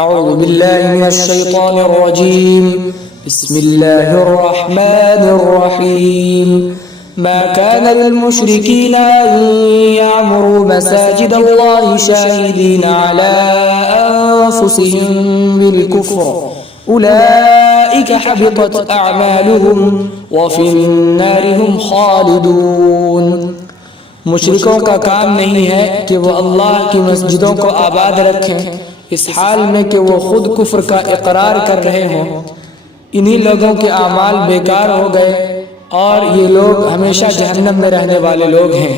اعوذ باللہ من الشیطان الرجیم بسم اللہ الرحمن الرحیم ما كان للمشركين أن يعمروا مساجد الله شاهدين على أنفسهم بالكفر أولئك حبطت أعمالهم وفي النار هم خالدون۔ مشرکوں کا کام نہیں ہے کہ وہ اللہ کی مسجدوں کو آباد رکھیں اس حال میں کہ وہ خود کفر کا اقرار کر رہے ہوں۔ انہی لوگوں کے اعمال بیکار ہو گئے اور یہ لوگ ہمیشہ جہنم میں رہنے والے لوگ ہیں۔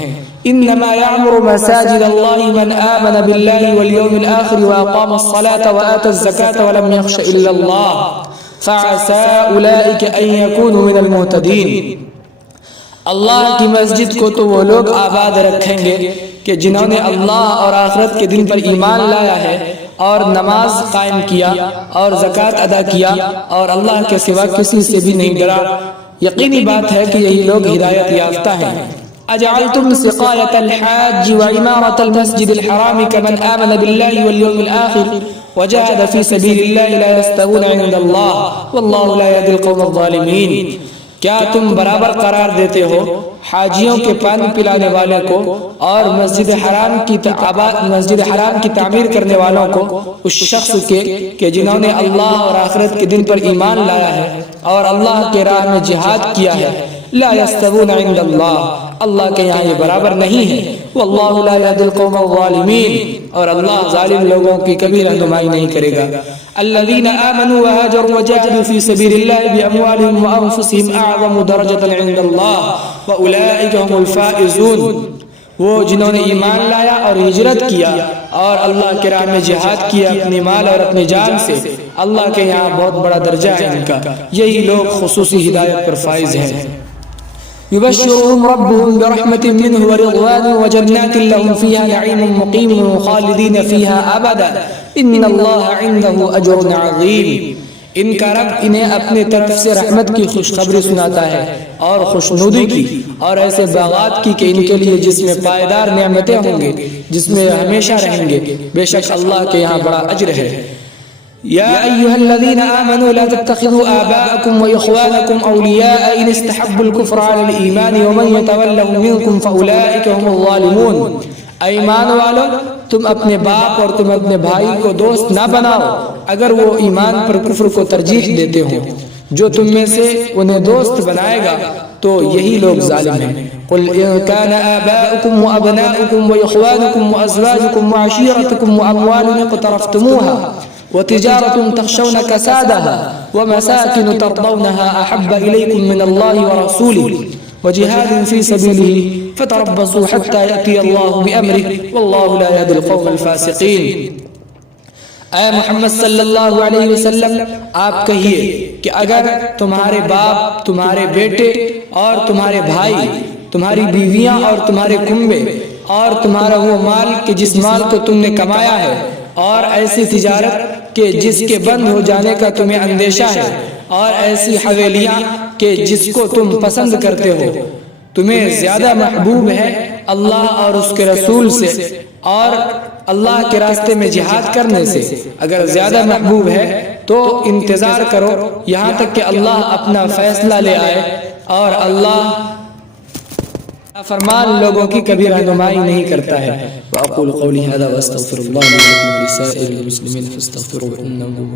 انما يعمر مساجد الله من آمن بالله واليوم الآخر وأقام الصلاة وآتى الزكاة ولم يخش إلا الله فعسى أولئك أن يكونوا من المهتدين۔ اللہ کی مسجد کو تو وہ لوگ آباد رکھیں گے کہ جنہوں نے اللہ اور آخرت کے دن پر ایمان لایا ہے اور نماز قائم کیا اور زکوٰۃ ادا کیا اور اللہ کے سوا کسی سے بھی نہیں ڈرا۔ یقینی بات ہے کہ یہی لوگ ہدایت یافتہ ہیں۔ اجعلتم سقایۃ الحاج وعمارۃ المسجد الحرام كمن آمن بالله واليوم الآخر وجاهد في سبيل الله لا يستوون عند الله والله لا يهدي القوم الظالمين۔ کیا تم برابر قرار دیتے ہو حاجیوں کے پانی پلانے والے کو اور مسجد حرام کی تعمیر کرنے والوں کو اس شخص کے کہ جنہوں نے اللہ اور آخرت کے دن پر ایمان لایا ہے اور اللہ کے راہ میں جہاد کیا ہے؟ لا يستوون عند اللہ، اللہ کے یہاں یہ برابر نہیں ہے۔ واللہ لا يهدي القوم الظالمین، اور اللہ ظالم لوگوں کی کبھی رہنمائی نہیں کرے گا۔ الذين آمنوا وهاجروا وجاهدوا في سبيل الله بأموالهم وأنفسهم أعظم درجة عند الله وأولئك هم الفائزون۔ وہ جنہوں نے ایمان لایا اور ہجرت کیا اور اللہ کے راہ میں جہاد کیا اپنے مال اور اپنی جان سے، اللہ کے یہاں بہت بڑا درجہ ہے ان کا، یہی لوگ خصوصی ہدایت پر فائز ہیں۔ يبشرهم ربهم برحمة منه ورضوان وجنات لهم فيها نعيم مقيم خالدين فيها أبدا إن الله عنده أجر عظيم۔ ان کا رب انہیں اپنے طرف سے رحمت کی خوشخبری سناتا ہے اور خوشنودی کی اور ایسے باغات کی کہ ان کے لیے جس میں پائیدار نعمتیں ہوں گے، جس میں ہمیشہ رہیں گے، بے شک اللہ کے یہاں بڑا اجر ہے۔ يا أيها الذين آمنوا لا تتخذوا آباءكم وإخوانكم أولياء إن استحبوا الكفر على الإيمان ومن يتولهم منكم فأولئك هم الظالمون۔ ایمان والو، تم اپنے باپ اور تم اپنے بھائی کو دوست نہ بناؤ اگر وہ ایمان پر کفر کو ترجیح دیتے ہوں، جو تم میں سے انہیں دوست بنائے گا تو یہی لوگ ظالم ہیں۔ قل إن كان آباؤكم وأبناؤكم وإخوانكم وأزواجكم وعشيرتكم وأموال اقترفتموها وتجارة تخشون كسادها ومساكن ترضونها أحب إليكم من الله ورسوله وجهاد في سبيله فتربصوا حتى يأتي الله بأمره والله لا يهدي القوم الفاسقين۔ اے محمد صلی اللہ علیہ وسلم، آپ کہیے کہ اگر تمہارے باپ، تمہارے بیٹے اور تمہارے بھائی، تمہاری بیویاں اور تمہارے کنبے اور تمہارا وہ مال کہ جس مال کو تم نے کمایا ہے اور ایسی تجارت کہ جس کے بند ہو جانے کا تمہیں اندیشہ ہے اور ایسی حویلیاں کہ جس کو تم پسند کرتے ہو، تمہیں زیادہ محبوب ہے اللہ اور اس کے رسول سے اور اللہ کے راستے میں جہاد کرنے سے، اگر زیادہ محبوب ہے تو انتظار کرو یہاں تک کہ اللہ اپنا فیصلہ لے آئے، اور اللہ فرمان لوگوں کی کبھی رہنمائی نہیں کرتا ہے۔ وَأَقُولُ قَوْلِي هَذَا وَأَسْتَغْفِرُ اللَّهَ لِي وَلَكُمْ وَلِسَائِرِ الْمُسْلِمِينَ فَاسْتَغْفِرُوهُ إِنَّهُ